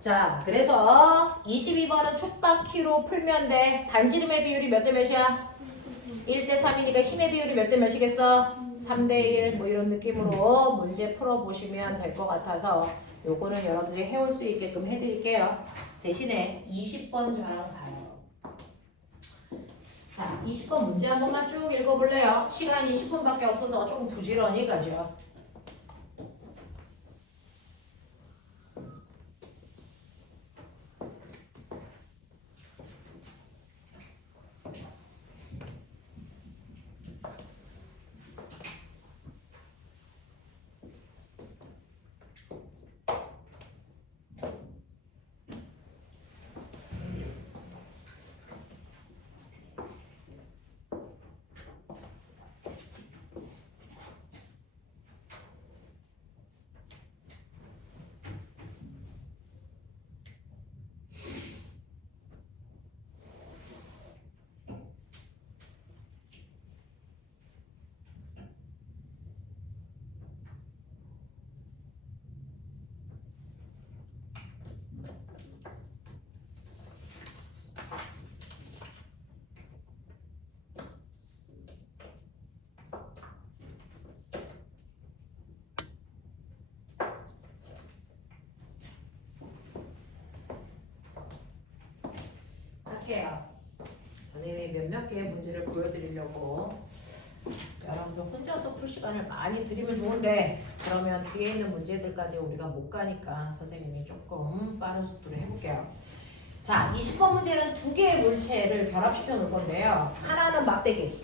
자, 그래서 22번은 촉바퀴로 풀면 돼. 반지름의 비율이 몇 대 몇이야? 1대 3이니까 힘의 비율이 몇 대 몇이겠어? 3대 1. 뭐 이런 느낌으로 문제 풀어보시면 될 것 같아서 요거는 여러분들이 해올 수 있게끔 해드릴게요. 대신에 20번 저랑 봐요. 자, 20번 문제 한 번만 쭉 읽어볼래요? 시간이 10분밖에 없어서 조금 부지런히 가죠. 할게요. 선생님이 몇몇 개의 문제를 보여드리려고 여러분들 혼자서 풀 시간을 많이 드리면 좋은데 그러면 뒤에 있는 문제들까지 우리가 못 가니까 선생님이 조금 빠른 속도로 해볼게요. 자, 20번 문제는 두 개의 물체를 결합시켜 놓을 건데요. 하나는 막대기.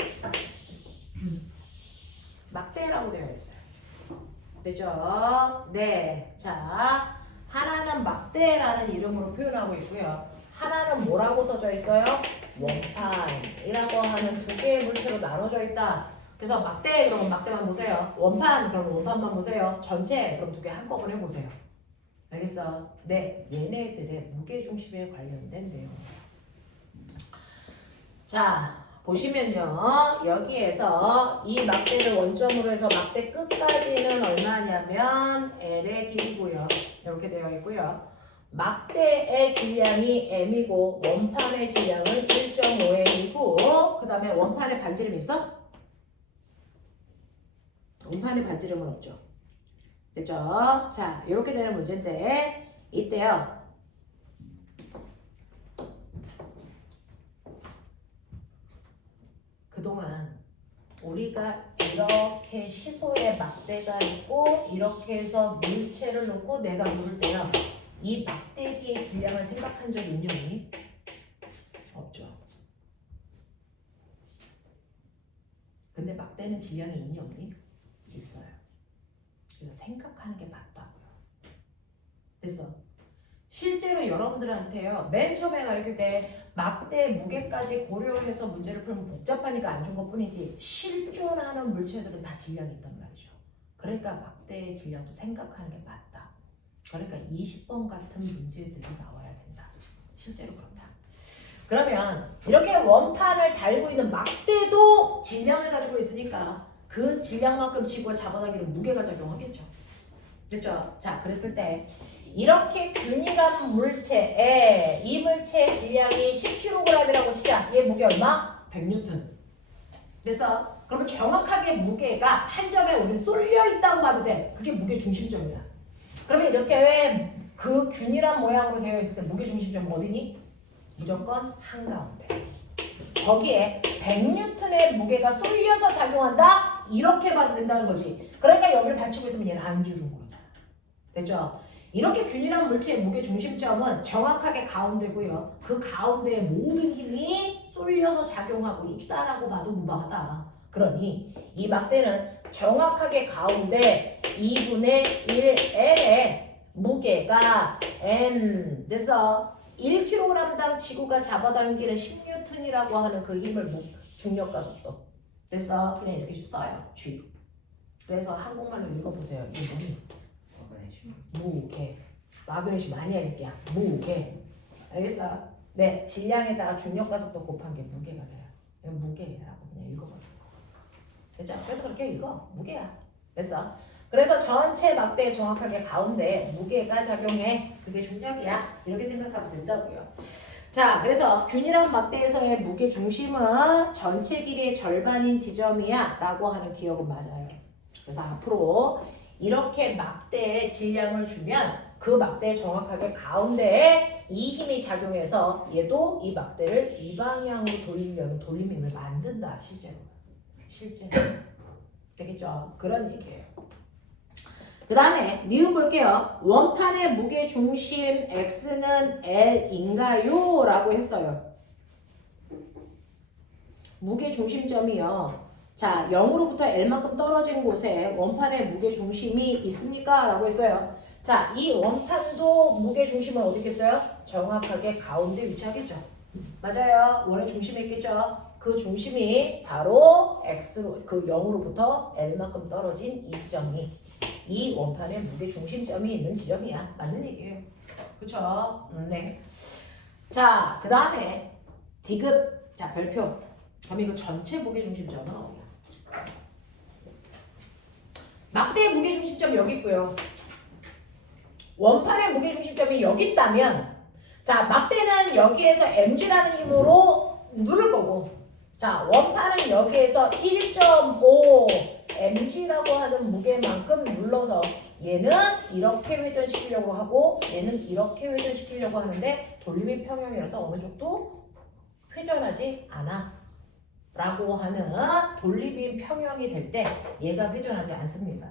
막대라고 되어 있어요. 그죠? 네. 자, 하나는 막대라는 이름으로 표현하고 있고요. 하나는 뭐라고 써져 있어요? 원판이라고 하는 두 개의 물체로 나눠져 있다. 그래서 막대 그러면 막대만 보세요. 원판 그러면 원판만 보세요. 전체 그럼 두 개 한꺼번에 보세요. 알겠어? 네, 얘네들의 무게 중심에 관련된 내용. 자, 보시면요. 여기에서 이 막대를 원점으로 해서 막대 끝까지는 얼마냐면 L의 길이고요. 이렇게 되어 있고요. 막대의 질량이 m이고 원판의 질량은 1.5m이고 그 다음에 원판에 반지름 있어? 원판에 반지름은 없죠. 됐죠? 자, 이렇게 되는 문제인데 이때요. 그동안 우리가 이렇게 시소에 막대가 있고 이렇게 해서 물체를 놓고 내가 누를 때요. 이 막 대기의 질량을 생각한 적 있니? 없죠. 근데 막대는 질량이 있니 없니? 있어요. 그래서 생각하는 게 맞다고요. 됐어. 실제로 여러분들한테요. 맨 처음에 가르칠 때 막대 무게까지 고려해서 문제를 풀면 복잡하니까 안 준 것뿐이지 실존하는 물체들은 다 질량이 있단 말이죠. 그러니까 막대의 질량도 생각하는 게 맞다. 그러니까 20번 같은 문제들이 나와야 된다. 실제로 그렇다. 그러면 이렇게 원판을 달고 있는 막대도 질량을 가지고 있으니까 그 질량만큼 지구가 잡아당기는 무게가 작용하겠죠. 됐죠? 자, 그랬을 때 이렇게 균일한 물체에 이 물체의 질량이 10kg이라고 치자. 얘 무게 얼마? 100N. 됐어? 그러면 정확하게 무게가 한 점에 우리 쏠려 있다고 봐도 돼. 그게 무게 중심점이야. 그러면 이렇게 그 균일한 모양으로 되어 있을 때 무게 중심점 어디니? 무조건 한가운데. 거기에 100N의 무게가 쏠려서 작용한다? 이렇게 봐도 된다는 거지. 그러니까 여기를 받치고 있으면 얘는 안 기울은 거잖아. 됐죠? 이렇게 균일한 물체의 무게 중심점은 정확하게 가운데고요. 그 가운데에 모든 힘이 쏠려서 작용하고 있다라고 봐도 무방하다. 그러니 이 막대는 정확하게 가운데 2분의 1L의 무게가 M 됐어. 1kg당 지구가 잡아당기는 10N이라고 하는 그 힘을 무- 중력과 속도 됐어. 그냥 이렇게 써요. G. 그래서 한국말로 읽어보세요. 이거는 무게. 마그네슘 많이 해야. 무게. 알겠어? 네, 질량에다가 중력과 속도 곱한 게 무게가 돼요. 무게라고 그냥 읽어버릴 거. 됐죠? 그래서 그렇게 읽어. 무게야. 됐어? 그래서 전체 막대 정확하게 가운데 무게가 작용해. 그게 중력이야. 이렇게 생각하면 된다고요. 자, 그래서 균일한 막대에서의 무게 중심은 전체 길이의 절반인 지점이야 라고 하는 기억은 맞아요. 그래서 앞으로 이렇게 막대에 질량을 주면 그 막대 정확하게 가운데에 이 힘이 작용해서 얘도 이 막대를 이 방향으로 돌리려는 돌림 힘을 만든다 실제로 실제로 되겠죠 그런 얘기예요 그 다음에 니은 볼게요 원판의 무게 중심 x는 l인가요? 라고 했어요 무게 중심점이요 자 0으로부터 l만큼 떨어진 곳에 원판의 무게 중심이 있습니까? 라고 했어요 자, 이 원판도 무게 중심은 어디 있겠어요? 정확하게 가운데 위치하겠죠. 맞아요. 원의 중심에 있겠죠. 그 중심이 바로 x로 그 0으로부터 l만큼 떨어진 이 지점이 이 원판의 무게 중심점이 있는 지점이야. 맞는 얘기예요. 그렇죠? 음, 네. 자, 그 다음에 디귿 자 별표. 그럼 이거 전체 무게 중심점은 어디야? 막대의 무게 중심점 여기 있고요. 원판의 무게 중심점이 여기 있다면 자 막대는 여기에서 mg라는 힘으로 누를 거고 자 원판은 여기에서 1.5 mg라고 하는 무게만큼 눌러서 얘는 이렇게 회전시키려고 하고 얘는 이렇게 회전시키려고 하는데 돌림의 평형이라서 어느 쪽도 회전하지 않아 라고 하는 돌림인 평형이 될 때 얘가 회전하지 않습니다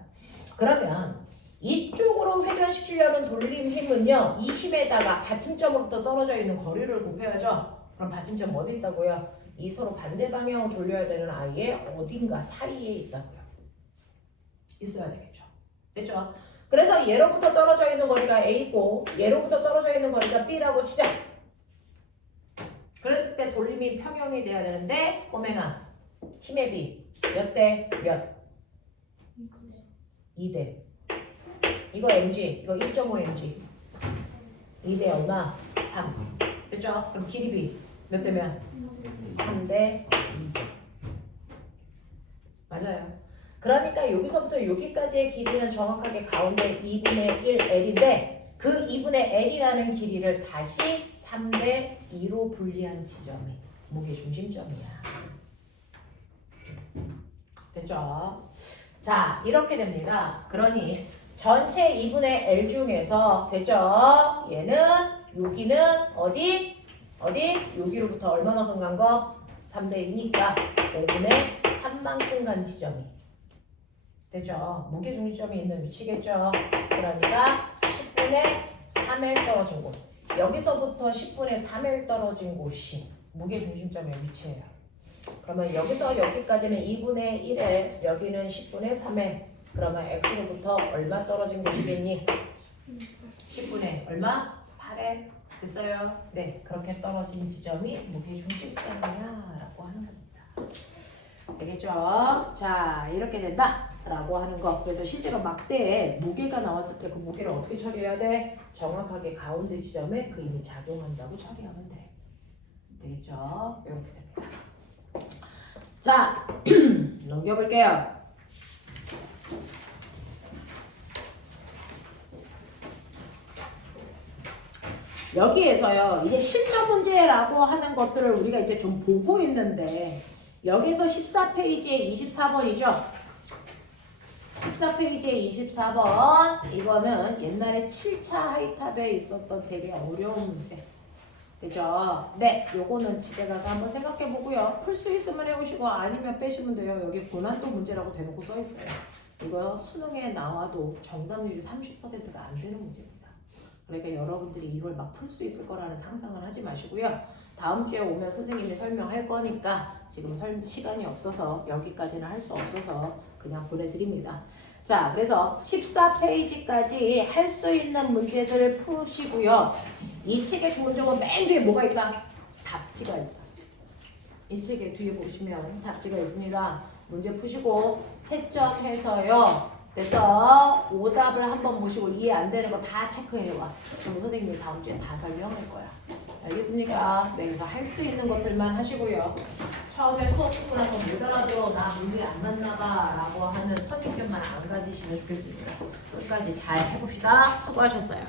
그러면 이쪽으로 회전시키려는 돌림 힘은요. 이 힘에다가 받침점으로부터 떨어져 있는 거리를 곱해야죠. 그럼 받침점 어디 있다고요? 이 서로 반대 방향으로 돌려야 되는 아이의 어딘가 사이에 있다고요. 있어야 되겠죠. 됐죠? 그래서 얘로부터 떨어져 있는 거리가 A고 얘로부터 떨어져 있는 거리가 B라고 치자. 그랬을 때 돌림이 평형이 돼야 되는데 꼬맹아 힘의 비몇대 몇? 2대 이거 mg, 이거 1.5 mg. 2대 얼마? 3. 됐죠? 그럼 길이 b 몇 대면? 3대 2. 맞아요. 그러니까 여기서부터 여기까지의 길이는 정확하게 가운데 2분의 1 L인데 그 2분의 L이라는 길이를 다시 3대 2로 분리한 지점이 무게 중심점이야. 됐죠? 자, 이렇게 됩니다. 그러니 전체 2분의 L 중에서 됐죠? 얘는 여기는 어디? 어디? 여기로부터 얼마만큼 간 거? 3대 2니까 5분의 3만큼 간 지점이 됐죠? 무게중심점이 있는 위치겠죠? 그러니까 10분의 3일 떨어진 곳 여기서부터 10분의 3일 떨어진 곳이 무게중심점의 위치예요 그러면 여기서 여기까지는 2분의 1에 여기는 10분의 3에 그러면 x로부터 얼마 떨어진 곳이겠니? 10분의 얼마? 8에 됐어요. 네, 그렇게 떨어진 지점이 무게 중심점이야 라고 하는 겁니다. 되겠죠? 자, 이렇게 된다 라고 하는 거. 그래서 실제로 막대에 무게가 나왔을 때 그 무게를 어떻게 처리해야 돼? 정확하게 가운데 지점에 그 힘이 작용한다고 처리하면 돼. 되겠죠? 이렇게 됩니다. 자, 넘겨볼게요. 여기에서요 이제 실전 문제라고 하는 것들을 우리가 이제 좀 보고 있는데 여기서 14페이지에 24번이죠 14페이지에 24번 이거는 옛날에 7차 하이탑에 있었던 되게 어려운 문제 그죠? 네, 요거는 집에 가서 한번 생각해 보고요. 풀 수 있으면 해보시고 아니면 빼시면 돼요. 여기 고난도 문제라고 대놓고 써 있어요. 이거 수능에 나와도 정답률이 30%가 안 되는 문제입니다. 그러니까 여러분들이 이걸 막 풀 수 있을 거라는 상상을 하지 마시고요. 다음 주에 오면 선생님이 설명할 거니까 지금 설, 시간이 없어서 여기까지는 할 수 없어서 그냥 보내드립니다. 자, 그래서 14페이지까지 할 수 있는 문제들을 푸시고요. 이 책의 좋은 점은 맨 뒤에 뭐가 있다? 답지가 있다. 이 책의 뒤에 보시면 답지가 있습니다. 문제 푸시고 채점해서요. 그래서 오답을 한번 보시고 이해 안 되는 거 다 체크해 와. 그럼 선생님이 다음 주에 다 설명할 거야. 알겠습니까? 네, 그래서 할 수 있는 것들만 하시고요. 처음에 수업 듣고 나서 못 알아들어 나 문제 안 났나 봐 라고 하는 선입견만 안 가지시면 좋겠습니다. 끝까지 잘 해봅시다. 수고하셨어요.